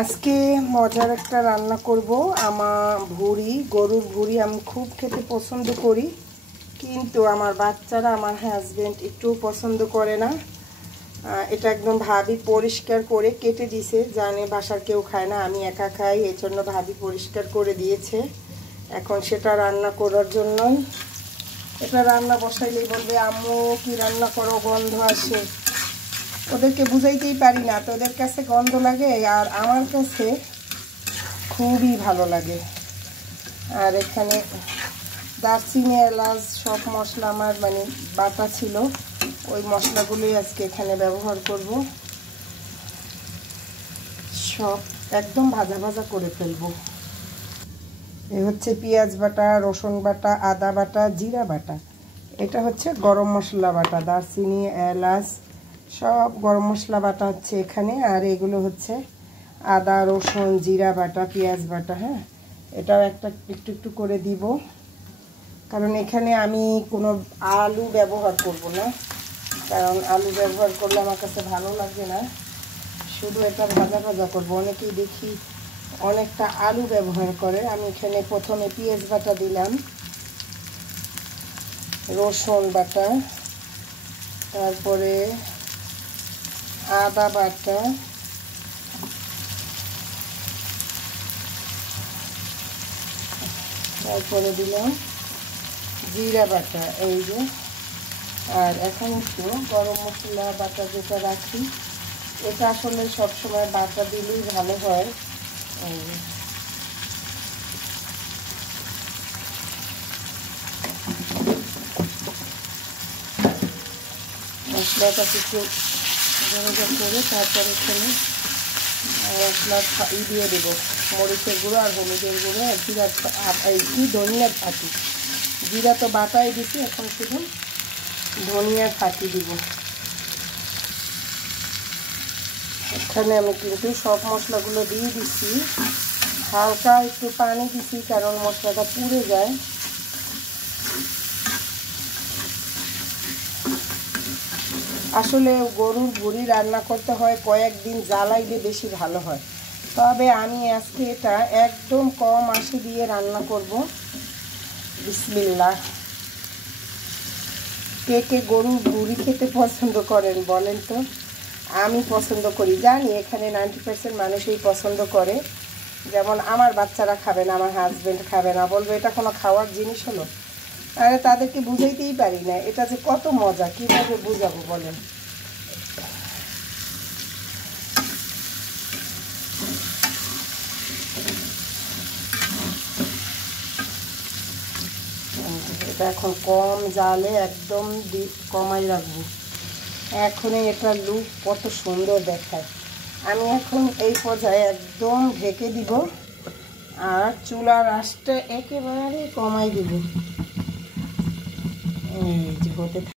আজকে মজার একটা রান্না করব। আমার ভুঁড়ি, গরুর ভুঁড়ি আমি খুব খেতে পছন্দ করি, কিন্তু আমার বাচ্চারা, আমার হাজবেন্ড একটুও পছন্দ করে না। এটা একদম ভাবি পরিষ্কার করে কেটে দিয়েছে, জানে বাসার কেউ খায় না, আমি একা খাই, এই জন্য ভাবি পরিষ্কার করে দিয়েছে। এখন সেটা রান্না করার জন্যই, এটা রান্না বসাইলেই বলবে আম্মু কি রান্না করো, গন্ধ আসে। ওদেরকে বুঝাইতেই পারি না, তো ওদের কাছে গন্ধ লাগে আর আমার কাছে খুবই ভালো লাগে। আর এখানে দারচিনি, এলাচ সব মশলা আমার বাটা ছিল, ওই মশলাগুলোই আজকে এখানে ব্যবহার করব। সব একদম ভাজা ভাজা করে ফেলবো। এই হচ্ছে পেঁয়াজ বাটা, রসুন বাটা, আদা বাটা, জিরা বাটা। এটা হচ্ছে গরম মশলা বাটা, দারচিনি, এলাচ সব গরম মশলা বাটা হচ্ছে এখানে। আর এগুলো হচ্ছে আদা, রসুন, জিরা বাটা, পেঁয়াজ বাটা। হ্যাঁ, এটাও একটু একটু করে দিব, কারণ এখানে আমি কোনো আলু ব্যবহার করব না, কারণ আলু ব্যবহার করলে আমার কাছে ভালো লাগে না। শুধু এটা ভাজা ভাজা করবো। অনেকেই দেখি অনেকটা আলু ব্যবহার করে। আমি এখানে প্রথমে পেঁয়াজ বাটা দিলাম, রসুন বাটা, তারপরে আদা বাটা, তারপরে দিলাম জিরা বাটা, এই যে। আর এখন একটু গরম মশলা বাটা যেটা রাখি, এটা আসলে সবসময় বাটা দিলেই ভালো হয়। মশলাটা কিছু করে তারপরে এখানে মশলা দিয়ে দেবো, মরিচের গুঁড়ো আর হলুদের গুঁড়ো আর জিরা, ধনিয়ার ফাঁকি। জিরা তো বাটাই দিচ্ছি, এখন শুধু ধনিয়ার ফাঁকি দিব। এখানে আমি কিন্তু সব মশলাগুলো দিয়ে দিচ্ছি, হালকা একটু পানি দিচ্ছি কারণ মশলাটা পুড়ে যায়। আসলে গরুর ভুঁড়ি রান্না করতে হয় কয়েকদিন জ্বালাইলে বেশি ভালো হয়, তবে আমি আজকে এটা একদম কম আঁচে দিয়ে রান্না করব। বিসমিল্লাহ। কে কে গরুর ভুঁড়ি খেতে পছন্দ করেন বলেন তো? আমি পছন্দ করি, জানি এখানে 90% মানুষই পছন্দ করে। যেমন আমার বাচ্চারা খাবে না, আমার হাজব্যান্ড খাবে না, বলবে এটা কোনো খাওয়ার জিনিস হলো? আরে তাদেরকে বুঝাইতেই পারি না এটা যে কত মজা, কীভাবে বুঝাবো বলেন? এটা এখন কম জালে একদম কমাই রাখবো। এখনই এটা লুক কত সুন্দর দেখায়। আমি এখন এই পর্যায়ে একদম ঢেকে দিব আর চুলার আঁচটা একেবারে কমাই দিব। এই যে হতে